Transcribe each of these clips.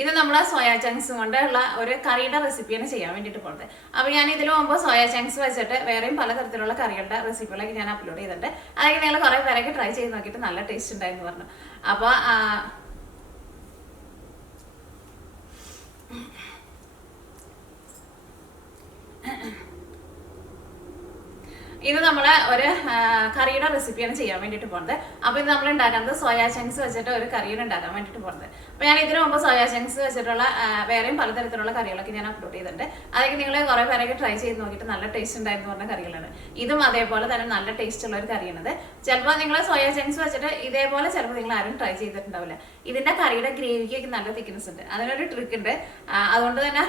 ഇത് നമ്മളെ soya chunks കൊണ്ടുള്ള ഒരു കറിയുടെ റെസിപ്പിയാണ് ചെയ്യാൻ വേണ്ടിയിട്ട് പോകുന്നത്. അപ്പോൾ ഞാൻ ഇതിന് മുമ്പ് സോയ ചങ്ക്സ് വെച്ചിട്ട് വേറെയും പലതരത്തിലുള്ള കറികളുടെ റെസിപ്പികളൊക്കെ ഞാൻ അപ്ലോഡ് ചെയ്തിട്ടുണ്ട്. അതൊക്കെ നിങ്ങൾ കുറേ പേരൊക്കെ ട്രൈ ചെയ്ത് നോക്കിയിട്ട് നല്ല ടേസ്റ്റ് ഉണ്ടായെന്ന് പറഞ്ഞു. അപ്പോൾ ഇത് നമ്മൾ ഒരു കറിയുടെ റെസിപ്പിയാണ് ചെയ്യാൻ വേണ്ടിയിട്ട് പോകുന്നത്. അപ്പോൾ ഇത് നമ്മൾ ഉണ്ടാക്കുന്നത് സോയാ ചങ്ക്സ് വെച്ചിട്ട് ഒരു കറിയാണ് ഉണ്ടാക്കാൻ വേണ്ടിയിട്ട് പോകുന്നത്. അപ്പോൾ ഞാൻ ഇതിനു മുമ്പ് സോയാ ചങ്ക്സ് വെച്ചിട്ടുള്ള വേറെയും പലതരത്തിലുള്ള കറികളൊക്കെ ഞാൻ അപ്ലോഡ് ചെയ്തിട്ടുണ്ട്. അതൊക്കെ നിങ്ങൾ കുറേ പേരൊക്കെ ട്രൈ ചെയ്ത് നോക്കിയിട്ട് നല്ല ടേസ്റ്റ് ഉണ്ടായിരുന്നു പറഞ്ഞ കറികളാണ്. ഇതും അതേപോലെ തന്നെ നല്ല ടേസ്റ്റ് ഉള്ള ഒരു കറിയാണത്. ചിലപ്പോൾ നിങ്ങൾ സോയാ ചങ്ക്സ് വെച്ചിട്ട് ഇതേപോലെ ചിലപ്പോൾ നിങ്ങൾ ആരും ട്രൈ ചെയ്തിട്ടുണ്ടാവില്ല. ഇതിൻ്റെ കറിയുടെ ഗ്രേവിക്കൊക്കെ നല്ല തിക്നെസ് ഉണ്ട്. അതിനൊരു ട്രിക്ക് ഉണ്ട്. അതുകൊണ്ട് തന്നെ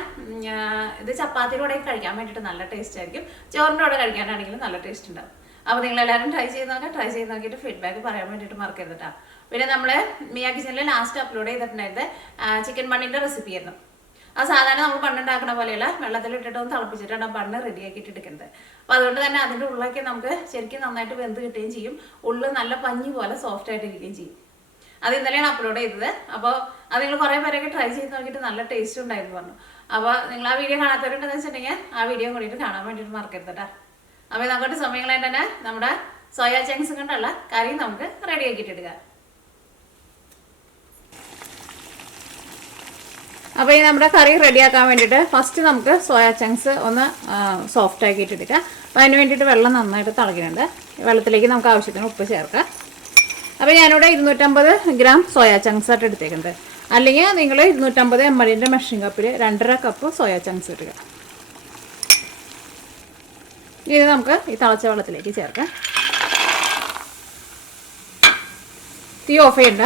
ഇത് ചപ്പാത്തിയുടെ കഴിക്കാൻ വേണ്ടിയിട്ട് നല്ല ടേസ്റ്റ് ആയിരിക്കും. ചോറിൻ്റെ കൂടെ കഴിക്കാനാണെങ്കിലും നല്ല ടേസ്റ്റ് ഉണ്ടാവും. അപ്പോൾ നിങ്ങളെല്ലാവരും ട്രൈ ചെയ്ത് നോക്കിയിട്ട് ഫീഡ്ബാക്ക് പറയാൻ വേണ്ടിയിട്ട് മറക്കരുത് കേട്ടോ. പിന്നെ നമ്മൾ മിയ കിച്ചണിൽ ലാസ്റ്റ് അപ്ലോഡ് ചെയ്തിട്ടുണ്ടായത് ചിക്കൻ ബണ്ണിൻ്റെ റെസിപ്പി ആയിരുന്നു. അത് സാധാരണ നമ്മൾ ബണ്ണുണ്ടാക്കുന്ന പോലെയല്ല, വെള്ളത്തിലിട്ടിട്ട് ഒന്ന് തിളപ്പിച്ചിട്ടാണ് ബണ്ണ് റെഡിയാക്കിയിട്ട് എടുക്കുന്നത്. അപ്പോൾ അതുകൊണ്ട് തന്നെ അതിൻ്റെ ഉള്ളൊക്കെ നമുക്ക് ശരിക്കും നന്നായിട്ട് വെന്ത് കിട്ടുകയും ചെയ്യും. ഉള്ളു നല്ല പഞ്ഞി പോലെ സോഫ്റ്റ് ആയിട്ട് ഇരിക്കുകയും ചെയ്യും. അത് ഇന്നലെയാണ് അപ്ലോഡ് ചെയ്തത്. അപ്പോൾ അത് നിങ്ങൾ കുറേ പേരൊക്കെ ട്രൈ ചെയ്ത് നോക്കിയിട്ട് നല്ല ടേസ്റ്റ് ഉണ്ടായിരുന്നു പറഞ്ഞു. അപ്പോൾ നിങ്ങൾ ആ വീഡിയോ കാണാത്തവരുണ്ടെന്ന് വെച്ചിട്ടുണ്ടെങ്കിൽ ആ വീഡിയോ കൂടിയിട്ട് കാണാൻ വേണ്ടിയിട്ട് മറക്കരുത് കേട്ടോ. അപ്പോൾ നമുക്ക് സമയങ്ങളായിട്ട് തന്നെ നമ്മുടെ സോയാ ചങ്ക്സ് കൊണ്ടുള്ള കറി നമുക്ക് റെഡി ആക്കിയിട്ടെടുക്കുക. അപ്പോൾ ഈ നമ്മുടെ കറി റെഡിയാക്കാൻ വേണ്ടിയിട്ട് ഫസ്റ്റ് നമുക്ക് സോയാ ചങ്ക്സ് ഒന്ന് സോഫ്റ്റ് ആക്കിയിട്ട് എടുക്കുക. അപ്പോൾ അതിന് വേണ്ടിയിട്ട് വെള്ളം നന്നായിട്ട് തിളയ്ക്കുന്നുണ്ട്. വെള്ളത്തിലേക്ക് നമുക്ക് ആവശ്യത്തിന് ഉപ്പ് ചേർക്കാം. അപ്പോൾ ഞാനിവിടെ 250 ഗ്രാം സോയാ ചങ്ക്സ് ആയിട്ട് എടുത്തേക്കുന്നത്. അല്ലെങ്കിൽ നിങ്ങൾ 250 ml മെഷറിംഗ് കപ്പിൽ 2.5 കപ്പ് സോയാ ചങ്ക്സ് ഇടുക. ഇത് നമുക്ക് ഈ തിളച്ച വെള്ളത്തിലേക്ക് ചേർക്കാം. തീ ഓഫ് ചെയ്യണ്ട.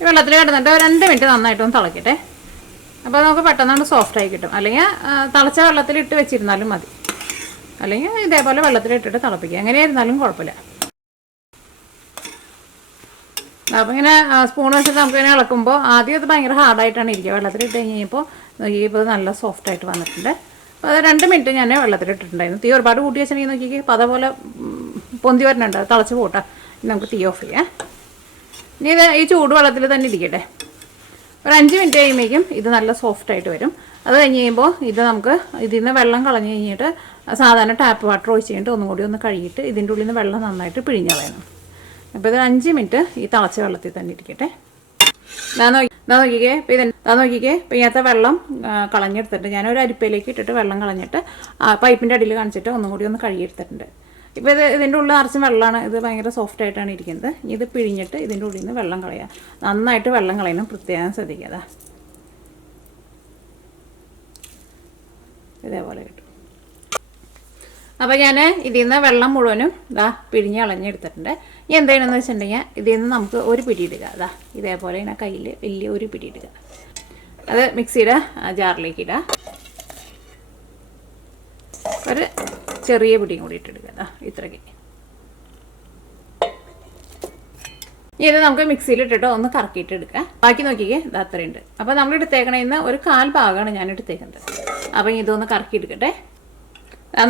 ഈ വെള്ളത്തിൽ കിടന്നിട്ട് 2 മിനിറ്റ് നന്നായിട്ടൊന്ന് തിളക്കട്ടെ. അപ്പോൾ നമുക്ക് പെട്ടെന്ന് സോഫ്റ്റായി കിട്ടും. അല്ലെങ്കിൽ തിളച്ച വെള്ളത്തിലിട്ട് വെച്ചിരുന്നാലും മതി. അല്ലെങ്കിൽ ഇതേപോലെ വെള്ളത്തിലിട്ടിട്ട് തിളപ്പിക്കുക. എങ്ങനെയായിരുന്നാലും കുഴപ്പമില്ല. അപ്പോൾ ഇങ്ങനെ സ്പൂൺ വെച്ചിട്ട് നമുക്ക് ഇങ്ങനെ ഇളക്കുമ്പോൾ ആദ്യം അത് ഭയങ്കര ഹാർഡായിട്ടാണ് ഇരിക്കുക. വെള്ളത്തിലിട്ട് കഴിഞ്ഞപ്പോൾ നോക്കിയപ്പോൾ നല്ല സോഫ്റ്റായിട്ട് വന്നിട്ടുണ്ട്. അപ്പോൾ അത് 2 മിനിറ്റ് ഞാൻ വെള്ളത്തിലിട്ടിട്ടുണ്ടായിരുന്നു. തീ ഒരുപാട് കൂട്ടി വെച്ചിട്ടുണ്ടെങ്കിൽ നോക്കിക്കേ അപ്പോൾ അതേപോലെ പൊന്തി വരുന്നുണ്ട്. തിളച്ച് പോട്ടെ. നമുക്ക് തീ ഓഫ് ചെയ്യാം. ഇനി ഇത് ഈ ചൂട് വെള്ളത്തിൽ തന്നെ ഇരിക്കട്ടെ. ഒരു 5 മിനിറ്റ് കഴിയുമ്പോഴേക്കും ഇത് നല്ല സോഫ്റ്റായിട്ട് വരും. അത് കഴിഞ്ഞ് കഴിയുമ്പോൾ ഇത് നമുക്ക് ഇതിൽ നിന്ന് വെള്ളം കളഞ്ഞ് കഴിഞ്ഞിട്ട് സാധാരണ ടാപ്പ് വാട്ടർ ഒഴിച്ച് കഴിഞ്ഞിട്ട് ഒന്നും കൂടി ഒന്ന് കഴുകിയിട്ട് ഇതിൻ്റെ ഉള്ളിൽ നിന്ന് വെള്ളം നന്നായിട്ട് പിഴിഞ്ഞ് കളയണം. അപ്പോൾ ഇത് 5 മിനിറ്റ് ഈ തിളച്ച വെള്ളത്തിൽ തന്നെ ഇരിക്കട്ടെ. നോക്കിക്കേ. ഇപ്പോൾ ഇതിനകത്ത് വെള്ളം കളഞ്ഞെടുത്തിട്ട് ഞാനൊരു അരിപ്പയിലേക്ക് ഇട്ടിട്ട് വെള്ളം കളഞ്ഞിട്ട് പൈപ്പിൻ്റെ അടിയിൽ കാണിച്ചിട്ട് ഒന്നും കൂടി ഒന്ന് കഴുകിയെടുത്തിട്ടുണ്ട്. ഇപ്പോൾ ഇതിൻ്റെ ഉള്ളിൽ നിറച്ചും വെള്ളമാണ്. ഇത് ഭയങ്കര സോഫ്റ്റായിട്ടാണ് ഇരിക്കുന്നത്. ഇത് പിഴിഞ്ഞിട്ട് ഇതിൻ്റെ ഉള്ളിൽ നിന്ന് വെള്ളം കളയുക. നന്നായിട്ട് വെള്ളം കളയണം, പ്രത്യേകം ശ്രദ്ധിക്കുക. ഇതേപോലെ കിട്ടും. അപ്പോൾ ഞാൻ ഇതിൽ നിന്ന് വെള്ളം മുഴുവനും പിഴിഞ്ഞ് കളഞ്ഞെടുത്തിട്ടുണ്ട്. ഇനി എന്താണെന്ന് വെച്ചിട്ടുണ്ടെങ്കിൽ ഇതിൽ നിന്ന് നമുക്ക് ഒരു പിടി ഇടുക. ഇതേപോലെ ഇങ്ങനെ കയ്യിൽ വലിയ ഒരു പിടി ഇടുക. അത് മിക്സിയുടെ ജാറിലേക്ക് ഇടുക. ഒരു ചെറിയ പിടിയും കൂടി ഇട്ടെടുക്കുക. ഇത്രയ്ക്ക്. ഇത് നമുക്ക് മിക്സിയിലിട്ടിട്ട് ഒന്ന് കറക്കിയിട്ട് എടുക്കുക. ബാക്കി നോക്കിക്കേ ഇത് അത്രയുണ്ട്. അപ്പോൾ നമ്മൾ എടുത്തേക്കണേന്ന് ഒരു 1/4 ഭാഗമാണ് ഞാൻ എടുത്തേക്കുന്നത്. അപ്പം ഇതൊന്ന് കറക്കി എടുക്കട്ടെ.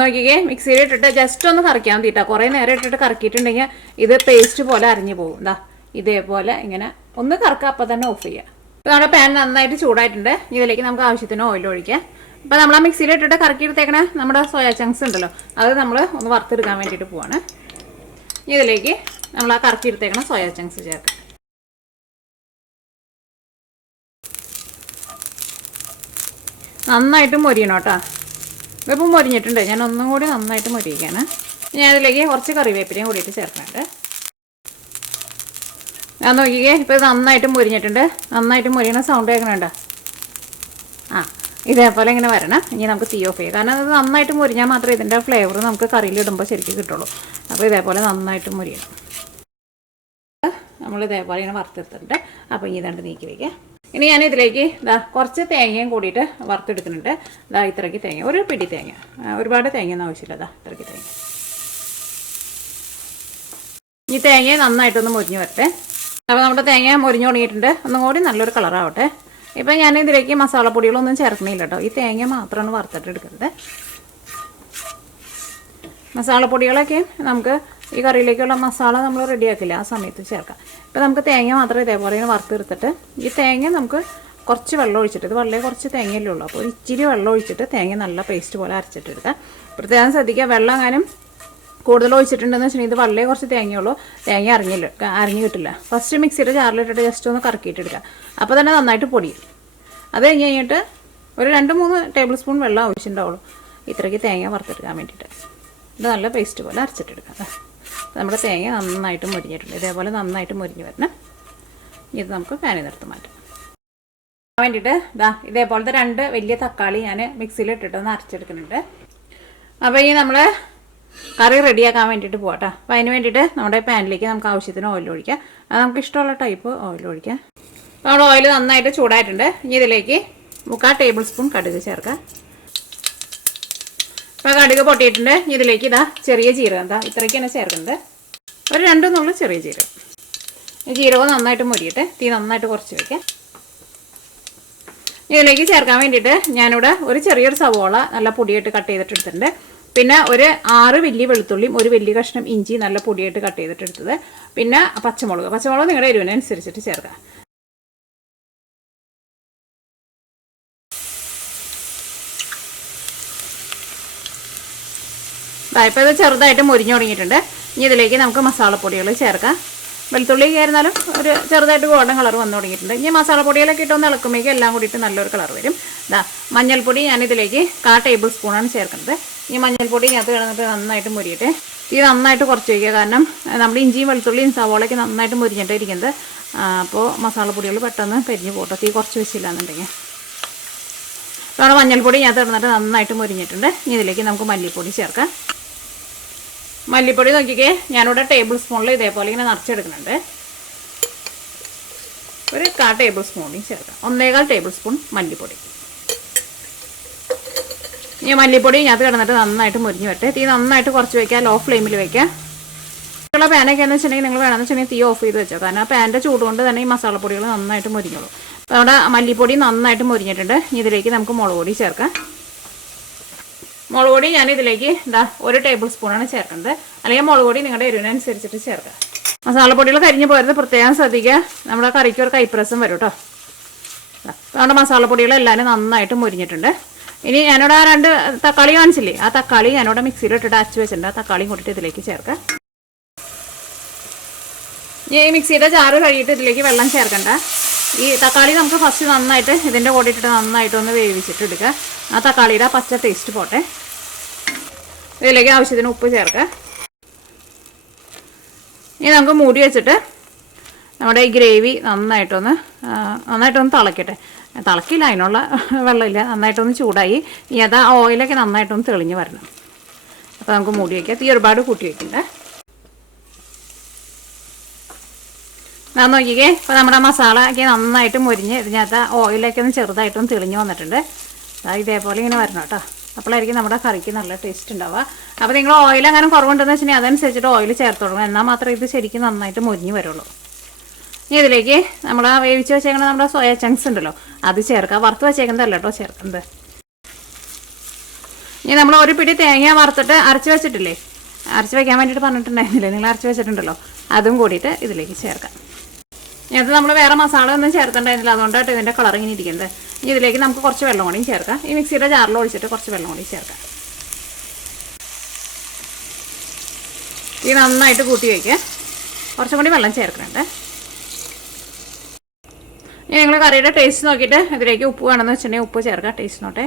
നോക്കിക്കേ. മിക്സിയിലിട്ടിട്ട് ജസ്റ്റ് ഒന്ന് കറക്കിയാൽ മതി കേട്ടോ. കുറേ നേരം ഇട്ടിട്ട് കറക്കിയിട്ടുണ്ടെങ്കിൽ ഇത് പേസ്റ്റ് പോലെ അരിഞ്ഞു പോകും. ഇതേപോലെ ഇങ്ങനെ ഒന്ന് കറക്കുക. അപ്പോൾ തന്നെ ഓഫ് ചെയ്യുക. ഇപ്പോൾ നമ്മുടെ പാൻ നന്നായിട്ട് ചൂടായിട്ടുണ്ട്. ഇതിലേക്ക് നമുക്ക് ആവശ്യത്തിന് ഓയിൽ ഒഴിക്കാം. അപ്പോൾ നമ്മൾ ആ മിക്സിയിലിട്ടിട്ട് കറക്കിയെടുത്തേക്കണേ നമ്മുടെ സോയാ ചങ്ക്സ് ഉണ്ടല്ലോ, അത് നമ്മൾ ഒന്ന് വറുത്തെടുക്കാൻ വേണ്ടിയിട്ട് പോവാണ്. ഇതിലേക്ക് നമ്മൾ ആ കറക്കിയെടുത്തേക്കണ സോയാ ചങ്ക്സ് ചേർക്കാം. നന്നായിട്ട് മൊരിയണം കേട്ടോ. ഇതിപ്പോൾ മൊരിഞ്ഞിട്ടുണ്ട്. ഞാൻ ഒന്നും കൂടി നന്നായിട്ട് മൊരിയിക്കാണ്. ഞാൻ ഇതിലേക്ക് കുറച്ച് കറിവേപ്പിലയും കൂടിയിട്ട് ചേർക്കുന്നുണ്ട്. ഞാൻ നോക്കിക്കേ. ഇപ്പോൾ ഇത് നന്നായിട്ട് മൊരിഞ്ഞിട്ടുണ്ട്. നന്നായിട്ട് മൊരിയണ സൗണ്ട് കേൾക്കണുണ്ടോ? ഇതേപോലെ ഇങ്ങനെ വരണം. ഇനി നമുക്ക് തീ ഓഫ് ചെയ്യാം. കാരണം ഇത് നന്നായിട്ട് മുരിഞ്ഞാൽ മാത്രമേ ഇതിൻ്റെ ഫ്ലേവർ നമുക്ക് കറിയിലിടുമ്പോൾ ശരിക്കും കിട്ടുള്ളൂ. അപ്പോൾ ഇതേപോലെ നന്നായിട്ട് മുരിയണം. നമ്മൾ ഇതേപോലെ ഇങ്ങനെ വറുത്തെടുത്തിട്ടുണ്ട്. അപ്പോൾ ഇനി ഇതാണ്ട് നീക്കി വയ്ക്കുക. ഇനി ഞാൻ ഇതിലേക്ക് കുറച്ച് തേങ്ങയും കൂടിയിട്ട് വറുത്തെടുക്കുന്നുണ്ട്. ഇത്രയ്ക്ക് തേങ്ങ, ഒരു പിടി തേങ്ങ, ഒരുപാട് തേങ്ങയൊന്നും ആവശ്യമില്ല. ഇത്രയ്ക്ക് തേങ്ങ. ഈ തേങ്ങ നന്നായിട്ടൊന്ന് മുരിഞ്ഞ് വരട്ടെ. അപ്പോൾ നമ്മുടെ തേങ്ങ മുരിഞ്ഞ് തുടങ്ങിയിട്ടുണ്ട്. ഒന്നും കൂടി നല്ലൊരു കളറാവട്ടെ. ഇപ്പം ഞാൻ ഇതിലേക്ക് മസാലപ്പൊടികളൊന്നും ചേർക്കണില്ല കേട്ടോ. ഈ തേങ്ങ മാത്രമാണ് വറുത്തിട്ട് എടുക്കുന്നത്. മസാലപ്പൊടികളൊക്കെ നമുക്ക് ഈ കറിയിലേക്കുള്ള മസാല നമ്മൾ റെഡിയാക്കില്ല, ആ സമയത്ത് ചേർക്കാം. ഇപ്പോൾ നമുക്ക് തേങ്ങ മാത്രം ഇതേപോലെ വറുത്തെടുത്തിട്ട് ഈ തേങ്ങ നമുക്ക് കുറച്ച് വെള്ളം ഒഴിച്ചിട്ട്, ഇത് വളരെ കുറച്ച് തേങ്ങയല്ലേ ഉള്ളൂ, അപ്പോൾ ഇച്ചിരി വെള്ളം ഒഴിച്ചിട്ട് തേങ്ങ നല്ല പേസ്റ്റ് പോലെ അരച്ചിട്ടെടുക്കാം. പ്രത്യേകം ശ്രദ്ധിക്കുക, വെള്ളം എങ്ങാനും കൂടുതൽ ഒഴിച്ചിട്ടുണ്ടെന്ന് വെച്ചിട്ടുണ്ടെങ്കിൽ ഇത് വളരെ കുറച്ച് തേങ്ങയുള്ളൂ, തേങ്ങ അരിഞ്ഞ് കിട്ടില്ല. ഫസ്റ്റ് മിക്സിയുടെ ജാറിലിട്ടിട്ട് ജസ്റ്റ് ഒന്ന് കറക്കിയിട്ടെടുക്കുക, അപ്പോൾ തന്നെ നന്നായിട്ട് പൊടിയും. അത് കഴിഞ്ഞിട്ട് ഒരു 2-3 ടേബിൾ സ്പൂൺ വെള്ളം ആവശ്യമുണ്ടാവുള്ളൂ ഇത്രയ്ക്ക് തേങ്ങ വറുത്തെടുക്കാൻ വേണ്ടിയിട്ട്. ഇത് നല്ല പേസ്റ്റ് പോലെ അരച്ചിട്ടെടുക്കാം. നമ്മുടെ തേങ്ങ നന്നായിട്ട് മുരിഞ്ഞിട്ടുണ്ട്, ഇതേപോലെ നന്നായിട്ട് മുരിഞ്ഞ് വരണം. ഇത് നമുക്ക് പാനിൽ നിന്നെടുത്ത് മാറ്റാം. വേണ്ടിയിട്ട് ഇതേപോലത്തെ 2 വലിയ തക്കാളി ഞാൻ മിക്സിയിലിട്ടിട്ടൊന്ന് അരച്ചെടുക്കുന്നുണ്ട്. അപ്പോൾ ഈ നമ്മൾ കറി റെഡിയാക്കാൻ വേണ്ടിയിട്ട് പോകട്ടോ. അപ്പോൾ അതിന് വേണ്ടിയിട്ട് നമ്മുടെ പാനിലേക്ക് നമുക്ക് ആവശ്യത്തിന് ഓയിൽ ഒഴിക്കാം. അത് നമുക്ക് ഇഷ്ടമുള്ള ടൈപ്പ് ഓയിൽ ഒഴിക്കാം. അപ്പോൾ നമ്മുടെ ഓയിൽ നന്നായിട്ട് ചൂടായിട്ടുണ്ട്. ഇനി ഇതിലേക്ക് 3/4 ടേബിൾ സ്പൂൺ കടുക് ചേർക്കാം. അപ്പോൾ കടുക് പൊട്ടിയിട്ടുണ്ട്. ഇതിലേക്ക് ചെറിയ ജീരകം ഇത്രയ്ക്കാണ് ചേർക്കുന്നത്, ഒരു 2 നുള്ളു ചെറിയ ജീരകം. ഈ ജീരകം നന്നായിട്ട് മുരിയിട്ട് തീ നന്നായിട്ട് കുറച്ച് വയ്ക്കാം. ഇതിലേക്ക് ചേർക്കാൻ വേണ്ടിയിട്ട് ഞാനിവിടെ ഒരു ചെറിയൊരു സവോള നല്ല പൊടിയായിട്ട് കട്ട് ചെയ്തിട്ട് എടുത്തിട്ടുണ്ട്. പിന്നെ ഒരു 6 വലിയ വെളുത്തുള്ളിയും ഒരു വലിയ കഷ്ണം ഇഞ്ചി നല്ല പൊടിയായിട്ട് കട്ട് ചെയ്തിട്ട് എടുത്തത്. പിന്നെ പച്ചമുളക് നിങ്ങളുടെ എരിവിനനുസരിച്ചിട്ട് ചേർക്കാം. ഇപ്പോൾ ഇത് ചെറുതായിട്ട് മുരിഞ്ഞു തുടങ്ങിയിട്ടുണ്ട്. ഇനി ഇതിലേക്ക് നമുക്ക് മസാലപ്പൊടികൾ ചേർക്കാം. വെളുത്തുള്ളി കയറുന്നാലും ഒരു ചെറുതായിട്ട് ഗോൾഡൻ കളർ വന്നു തുടങ്ങിയിട്ടുണ്ട്. ഇനി മസാലപ്പൊടികളൊക്കെ ഇട്ടൊന്ന് ഇളക്കുമ്പോഴേക്കും എല്ലാം കൂടിയിട്ട് നല്ലൊരു കളർ വരും. മഞ്ഞൾപ്പൊടി ഞാനിതിലേക്ക് 1/4 ടേബിൾ സ്പൂണാണ് ചേർക്കുന്നത്. ഈ മഞ്ഞൾപ്പൊടി ഇതിനകത്ത് കിടന്നിട്ട് നന്നായിട്ട് മുരിയിട്ട് തീ നന്നായിട്ട് കുറച്ച് വയ്ക്കുക, കാരണം നമ്മുടെ ഇഞ്ചിയും വെളുത്തുള്ളിയും സവോളയൊക്കെ നന്നായിട്ട് മുരിഞ്ഞിട്ട് ഇരിക്കുന്നത്. അപ്പോൾ മസാലപ്പൊടികൾ പെട്ടെന്ന് കരിഞ്ഞ് പോട്ടോ, തീ കുറച്ച് വെച്ചില്ല എന്നുണ്ടെങ്കിൽ. അപ്പോൾ മഞ്ഞൾപ്പൊടി ഇതിനകത്ത് കിടന്നിട്ട് നന്നായിട്ട് മുരിഞ്ഞിട്ടുണ്ട്. ഇനി ഇതിലേക്ക് നമുക്ക് മല്ലിപ്പൊടി ചേർക്കാം. മല്ലിപ്പൊടി നോക്കിക്കേ, ഞാനിവിടെ ടേബിൾ സ്പൂണിൽ ഇതേപോലെ ഇങ്ങനെ നിറച്ചെടുക്കുന്നുണ്ട്. ഒരു 1/4 ടേബിൾ സ്പൂണിൽ ചേർക്കാം. 1.25 ടേബിൾ സ്പൂൺ മല്ലിപ്പൊടി. ഈ മല്ലിപ്പൊടി ഇതിനകത്ത് കിടന്നിട്ട് നന്നായിട്ട് മുരിഞ്ഞ് വരട്ടെ. തീ നന്നായിട്ട് കുറച്ച് വയ്ക്കുക, ലോ ഫ്ലെയിമിൽ വയ്ക്കുക. ഉള്ള പാനൊക്കെ എന്ന് വെച്ചിട്ടുണ്ടെങ്കിൽ നിങ്ങൾ വേണമെന്ന് വെച്ചിട്ടുണ്ടെങ്കിൽ തീ ഓഫ് ചെയ്ത് വെച്ചോ, കാരണം ആ പാൻ്റെ ചൂടുകൊണ്ട് തന്നെ ഈ മസാലപ്പൊടികൾ നന്നായിട്ട് മുരിഞ്ഞോളൂ. അപ്പോൾ അവിടെ മല്ലിപ്പൊടി നന്നായിട്ട് മുരിഞ്ഞിട്ടുണ്ട്. ഇതിലേക്ക് നമുക്ക് മുളക് പൊടി ചേർക്കാം. മുളക് പൊടി ഞാനിതിലേക്ക് 1 ടേബിൾ സ്പൂണാണ് ചേർക്കുന്നത്, അല്ലെങ്കിൽ മുളക് പൊടി നിങ്ങളുടെ എരിവിനനുസരിച്ചിട്ട് ചേർക്കാം. മസാലപ്പൊടികൾ കരിഞ്ഞ് പോരുത്, പ്രത്യേകം ശ്രദ്ധിക്കുക, നമ്മുടെ കറിക്ക് ഒരു കൈപ്രസം വരും കേട്ടോ. നമ്മുടെ മസാലപ്പൊടികളെല്ലാവരും നന്നായിട്ട് മുരിഞ്ഞിട്ടുണ്ട്. ഇനി ഞാനിവിടെ 2 തക്കാളി കാണിച്ചില്ലേ, ആ തക്കാളി ഞാനിവിടെ മിക്സിയിലിട്ടിട്ട് അരച്ച് വെച്ചിട്ടുണ്ട്. ആ തക്കാളിയും കൂട്ടിയിട്ട് ഇതിലേക്ക് ചേർക്കാം. ഈ മിക്സിയുടെ ജാറ് കഴുകിയിട്ട് ഇതിലേക്ക് വെള്ളം ചേർക്കണ്ട. ഈ തക്കാളി നമുക്ക് ഫസ്റ്റ് നന്നായിട്ട് ഇതിൻ്റെ കൂടെ ഇട്ടിട്ട് നന്നായിട്ടൊന്ന് വേവിച്ചിട്ട് എടുക്കുക. ആ തക്കാളിയുടെ പച്ച ടേസ്റ്റ് പോട്ടെ. ഇതിലേക്ക് ആവശ്യത്തിന് ഉപ്പ് ചേർക്കുക. ഇനി നമുക്ക് മൂടി വെച്ചിട്ട് നമ്മുടെ ഈ ഗ്രേവി നന്നായിട്ടൊന്ന് തിളക്കട്ടെ. തിളക്കില്ല, അതിനുള്ള വെള്ളമില്ല, നന്നായിട്ടൊന്ന് ചൂടായി. ഇനി അത് ആ ഓയിലൊക്കെ നന്നായിട്ടൊന്ന് തെളിഞ്ഞ് വരണം. അപ്പോൾ നമുക്ക് മൂടി വയ്ക്കാം. തീ ഒരുപാട് കൂട്ടി വയ്ക്കണ്ടേ. ഞാൻ നോക്കിക്കേ, ഇപ്പോൾ നമ്മുടെ മസാല ഒക്കെ നന്നായിട്ട് മുരിഞ്ഞ് ഇതിനകത്ത് ഓയിലൊക്കെ ഒന്ന് ചെറുതായിട്ടൊന്ന് തെളിഞ്ഞ് വന്നിട്ടുണ്ട്. ഇതേപോലെ ഇങ്ങനെ വരണം കേട്ടോ, അപ്പോഴായിരിക്കും നമ്മുടെ കറിക്ക് നല്ല ടേസ്റ്റ് ഉണ്ടാവുക. അപ്പോൾ നിങ്ങൾ ഓയിൽ അങ്ങനെ കുറവുണ്ടെന്ന് വെച്ചിട്ടുണ്ടെങ്കിൽ അതനുസരിച്ചിട്ട് ഓയിൽ ചേർത്ത് കൊടുക്കണം, എന്നാൽ മാത്രമേ ഇത് ശരിക്കും നന്നായിട്ട് മുരിഞ്ഞ് വരുള്ളൂ. ഇനി ഇതിലേക്ക് നമ്മൾ വേവിച്ച് വെച്ചേക്കുന്നത് നമ്മുടെ സോയ ചങ്ക്സ് ഉണ്ടല്ലോ, അത് ചേർക്കുക. വറുത്ത് വെച്ചേക്കുന്നതല്ല കേട്ടോ ചേർക്കുന്നത്. ഇനി നമ്മൾ ഒരു പിടി തേങ്ങ വറുത്തിട്ട് അരച്ച് വെച്ചിട്ടില്ലേ, അരച്ച് വെക്കാൻ വേണ്ടിയിട്ട് പറഞ്ഞിട്ടുണ്ടായിരുന്നില്ലേ, നിങ്ങൾ അരച്ച് വെച്ചിട്ടുണ്ടല്ലോ, അതും കൂടിയിട്ട് ഇതിലേക്ക് ചേർക്കാം. ഇത് നമ്മൾ വേറെ മസാല ഒന്നും ചേർത്തിട്ടുണ്ടായിരുന്നില്ല, അതുകൊണ്ടായിട്ട് ഇതിൻ്റെ കളർ ഇങ്ങനെ ഇരിക്കുന്നത്. ഇനി ഇതിലേക്ക് നമുക്ക് കുറച്ച് വെള്ളം കൂടിയും ചേർക്കാം. ഈ മിക്സിയുടെ ജാറിൽ ഒഴിച്ചിട്ട് കുറച്ച് വെള്ളം കൂടി ചേർക്കാം. ഇത് നന്നായിട്ട് കൂട്ടി വയ്ക്കുക. കുറച്ചും കൂടി വെള്ളം ചേർക്കുന്നുണ്ട്. ഇനി നിങ്ങൾ കറിയുടെ ടേസ്റ്റ് നോക്കിയിട്ട് ഇതിലേക്ക് ഉപ്പ് വേണമെന്ന് വെച്ചിട്ടുണ്ടെങ്കിൽ ഉപ്പ് ചേർക്കുക, ടേസ്റ്റ് നോട്ടെ.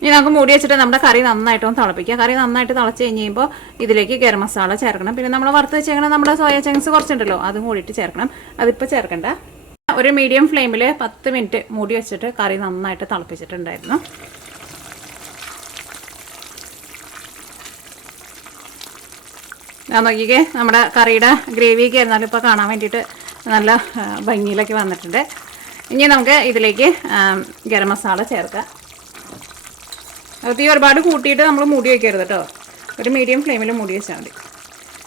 ഇനി നമുക്ക് മൂടി വെച്ചിട്ട് നമ്മുടെ കറി നന്നായിട്ടൊന്ന് തിളപ്പിക്കുക. കറി നന്നായിട്ട് തിളച്ച് കഴിഞ്ഞ് കഴിയുമ്പോൾ ഇതിലേക്ക് ഗരം മസാല ചേർക്കണം. പിന്നെ നമ്മൾ വറുത്ത് വെച്ചേക്കണം നമ്മുടെ സോയ ചങ്ക്സ് കുറച്ചുണ്ടല്ലോ, അതും കൂടിയിട്ട് ചേർക്കണം. അതിപ്പോൾ ചേർക്കണ്ട. ഒരു മീഡിയം ഫ്ലെയിമിൽ 10 മിനിറ്റ് മൂടി വെച്ചിട്ട് കറി നന്നായിട്ട് തിളപ്പിച്ചിട്ടുണ്ടായിരുന്നു. ഞാൻ നോക്കിക്കേ, നമ്മുടെ കറിയുടെ ഗ്രേവിയൊക്കെ ആയിരുന്നാലും ഇപ്പോൾ കാണാൻ വേണ്ടിയിട്ട് നല്ല ഭംഗിയിലൊക്കെ വന്നിട്ടുണ്ട്. ഇനി നമുക്ക് ഇതിലേക്ക് ഗരം മസാല ചേർക്കാം. അത് ഒരുപാട് കൂട്ടിയിട്ട് നമ്മൾ മൂടി വയ്ക്കരുത് കേട്ടോ, ഒരു മീഡിയം ഫ്ലെയിമിൽ മൂടി വെച്ചാൽ മതി.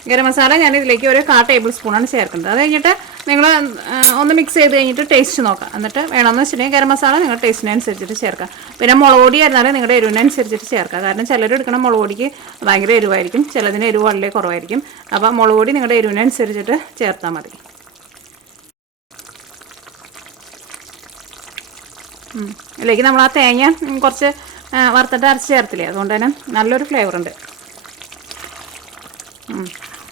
ഗരം മസാല ഞാൻ ഇതിലേക്ക് ഒരു 1/4 ടേബിൾ സ്പൂണാണ് ചേർക്കുന്നത്. അത് കഴിഞ്ഞിട്ട് നിങ്ങൾ ഒന്ന് മിക്സ് ചെയ്ത് കഴിഞ്ഞിട്ട് ടേസ്റ്റ് നോക്കാം. എന്നിട്ട് വേണമെന്ന് വെച്ചിട്ടുണ്ടെങ്കിൽ ഗരം മസാല നിങ്ങൾ ടേസ്റ്റിനനുസരിച്ചിട്ട് ചേർക്കാം. പിന്നെ മുളക് പൊടി ആയിരുന്നാലും നിങ്ങളുടെ എരിവിനനുസരിച്ചിട്ട് ചേർക്കാം. കാരണം ചിലർ എടുക്കുന്ന മുളക് പൊടിക്ക് ഭയങ്കര എരിവായിരിക്കും, ചിലതിന് എരിവ് വളരെ കുറവായിരിക്കും. അപ്പോൾ മുളക് പൊടി നിങ്ങളുടെ എരിവിനനുസരിച്ചിട്ട് ചേർത്താൽ മതി. ഇതിലേക്ക് നമ്മൾ ആ തേങ്ങ കുറച്ച് വറുത്തിട്ട് അരച്ച് ചേർത്തില്ലേ, അതുകൊണ്ട് തന്നെ നല്ലൊരു ഫ്ലേവർ ഉണ്ട്.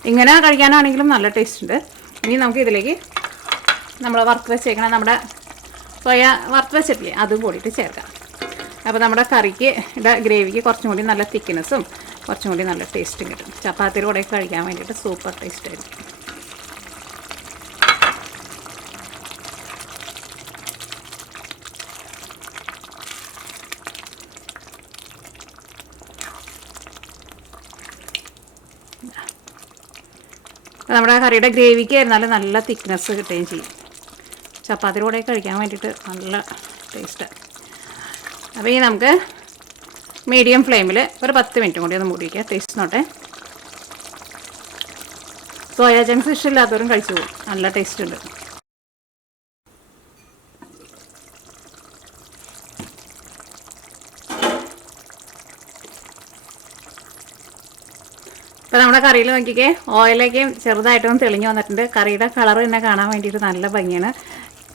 ഇങ്ങനെ കഴിക്കാനാണെങ്കിലും നല്ല ടേസ്റ്റ് ഉണ്ട്. ഇനി നമുക്ക് ഇതിലേക്ക് നമ്മൾ വറുത്ത് വെച്ചേക്കണ നമ്മുടെ സോയ വറുത്ത് വെച്ചിട്ടില്ലേ അതും കൂടിയിട്ട് ചേർക്കാം. അപ്പോൾ നമ്മുടെ കറിക്ക് ഗ്രേവിക്ക് കുറച്ചും കൂടി നല്ല തിക്നെസ്സും കുറച്ചും കൂടി നല്ല ടേസ്റ്റും കിട്ടും. ചപ്പാത്തിയുടെ കൂടെ കഴിക്കാൻ വേണ്ടിയിട്ട് സൂപ്പർ ടേസ്റ്റ് ആയിരിക്കും. നമ്മുടെ കറിയുടെ ഗ്രേവിക്ക് ആയിരുന്നാലും നല്ല തിക്നെസ് കിട്ടുകയും ചെയ്യും. ചപ്പാത്തിയുടെ കൂടെ കഴിക്കാൻ വേണ്ടിയിട്ട് നല്ല ടേസ്റ്റാണ്. അപ്പോൾ ഈ നമുക്ക് മീഡിയം ഫ്ലെയിമിൽ ഒരു 10 മിനിറ്റും കൂടി ഒന്ന് മൂടി വയ്ക്കുക. ടേസ്റ്റ് നോട്ടെ. സോയാ ചങ്ക്സ് ഇഷ്ടമില്ലാത്തവരും കഴിച്ചു പോകും, നല്ല ടേസ്റ്റ് ഉണ്ട്. ഇപ്പോൾ നമ്മുടെ കറിയിൽ നോക്കിക്കേ, ഓയിലേക്കും ചെറുതായിട്ടൊന്ന് തെളിഞ്ഞ് വന്നിട്ടുണ്ട്. കറിയുടെ കളർ തന്നെ കാണാൻ വേണ്ടിയിട്ട് നല്ല ഭംഗിയാണ്.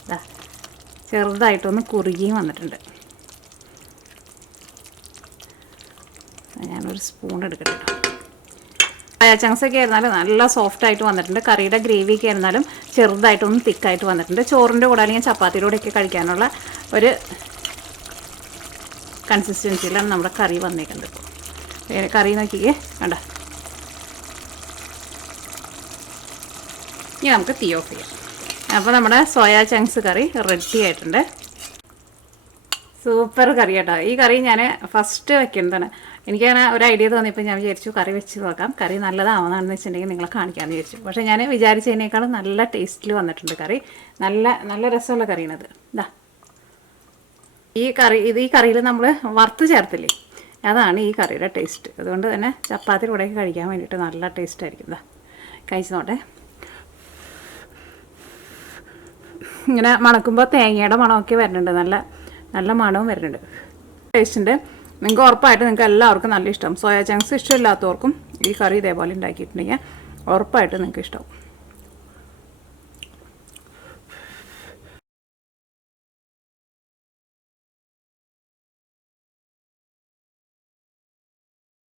ഇതാ ചെറുതായിട്ടൊന്ന് കുറുകിയും വന്നിട്ടുണ്ട്. ഞാനൊരു സ്പൂൺ എടുക്കട്ടെ. സോയാ ചങ്ക്സൊക്കെ ആയിരുന്നാലും നല്ല സോഫ്റ്റായിട്ട് വന്നിട്ടുണ്ട്. കറിയുടെ ഗ്രേവിയൊക്കെ ആയിരുന്നാലും ചെറുതായിട്ടൊന്ന് തിക്കായിട്ട് വന്നിട്ടുണ്ട്. ചോറിൻ്റെ കൂടെ അല്ലെങ്കിൽ ചപ്പാത്തിയുടെ കൂടെയൊക്കെ കഴിക്കാനുള്ള ഒരു കൺസിസ്റ്റൻസിയിലാണ് നമ്മുടെ കറി വന്നേക്കുന്നത്. ഇപ്പോൾ കറി നോക്കിക്കേ, കണ്ട. ഇനി നമുക്ക് തീ ഓഫ് ചെയ്യാം. അപ്പോൾ നമ്മുടെ സോയാ ചങ്ക്സ് കറി റെഡി ആയിട്ടുണ്ട്. സൂപ്പർ കറി കേട്ടോ. ഈ കറി ഞാൻ ഫസ്റ്റ് വെക്കുന്നതാണ്. എനിക്കങ്ങനെ ഒരു ഐഡിയ തോന്നിയപ്പോൾ ഞാൻ വിചാരിച്ചു കറി വെച്ച് നോക്കാം. കറി നല്ലതാവുന്നതാണെന്ന് വെച്ചിട്ടുണ്ടെങ്കിൽ നിങ്ങളെ കാണിക്കാമെന്ന് വിചാരിച്ചു. പക്ഷേ ഞാൻ വിചാരിച്ചതിനേക്കാളും നല്ല ടേസ്റ്റിൽ വന്നിട്ടുണ്ട് കറി. നല്ല രസമുള്ള കറിയാണിത്. ഇതാ ഈ കറിയിൽ നമ്മൾ വറുത്ത് ചേർത്തില്ലേ, അതാണ് ഈ കറിയുടെ ടേസ്റ്റ്. അതുകൊണ്ട് തന്നെ ചപ്പാത്തി കൂടെ കഴിക്കാൻ വേണ്ടിയിട്ട് നല്ല ടേസ്റ്റ് ആയിരിക്കും. ഇതാ കഴിച്ചു നോട്ടെ. ഇങ്ങനെ മണക്കുമ്പോൾ തേങ്ങയുടെ മണമൊക്കെ വരുന്നുണ്ട്, നല്ല മണവും വരുന്നുണ്ട്. ടേസ്റ്റ് ഉണ്ട്. നിങ്ങൾക്ക് ഉറപ്പായിട്ട് നിങ്ങൾക്ക് എല്ലാവർക്കും നല്ല ഇഷ്ടം. സോയാ ചങ്ക്സ് ഇഷ്ടമില്ലാത്തവർക്കും ഈ കറി ഇതേപോലെ ഉണ്ടാക്കിയിട്ടുണ്ടെങ്കിൽ ഉറപ്പായിട്ട് നിങ്ങൾക്ക് ഇഷ്ടമാവും.